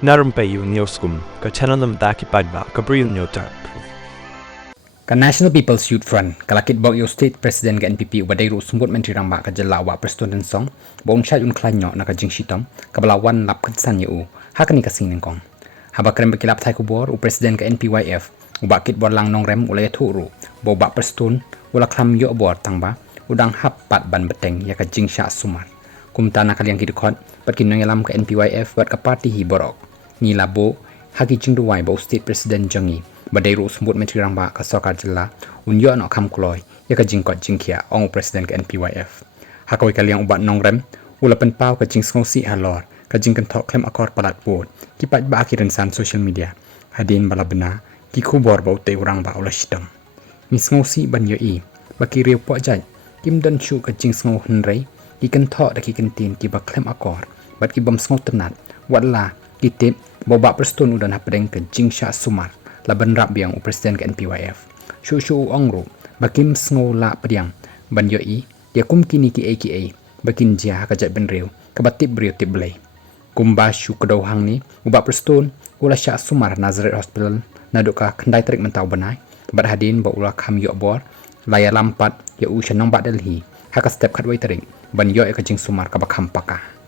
Na Rympei U ka channel nabynta paidbah ka Bri U Hynñiewtrep. Ka National People's Youth Front, kalakit bau yo State President ka NPP ubadai ru sumbut menteri ramba ka jela wa Preston song, bau unshat un klanyo na ka jing Shitom, ka balawan lap Kyrshan u, hakani ka sing nengkong. Haba krem bekilap thai kubor u President ka NPYF, ubakit bor lang Nongrem ulay thuru, bau ba Preston ula klam yo bor tangba, udang hap pat ban beteng ya ka jing sha sumar. Kumta na kaliang kidikot, pat kinongelam ka NPYF bat ka party hi borok. Ni labo haki jing duwai bau State President jongi, badai ru sembut menteri ramba ka sokar jela unyo no kam kuloi ya ka jingkot jingkia ong President ka NPYF. Hakoi kaliang ubat Nongrem ula pen pau ka jing ngosi halor ka jing Kynthoh Khlemakor Palat board ki paidbah akhiran san social media hadin bala bena ki khubor bau te urang ba ula Shitom. Ni ngosi ban yo i baki Riew Pohjait kim don chu ka jing ngo hunrei ki Kynthoh da ki kentin ki ba Khlemakor bat ki bom ngo tenat watla ki tip bau ba Preston udan hapdeng ke jing sha sumar laban rap biang u Presiden ke NPYF shu ongru bakim sngo la pediang ban yo i ya kum kini ki aka bakin jia ka jat ben Riew ka batip Briew tiblei kumba shu kedau hang ni u ba Preston ula sha sumar Nazareth Hospital na duka khandai trik mentau banai bat hadin ba ula kham yo bor laya lampat ya u shanong ba delhi haka step khatwai trik ban yo ka jing sumar ka bakham paka.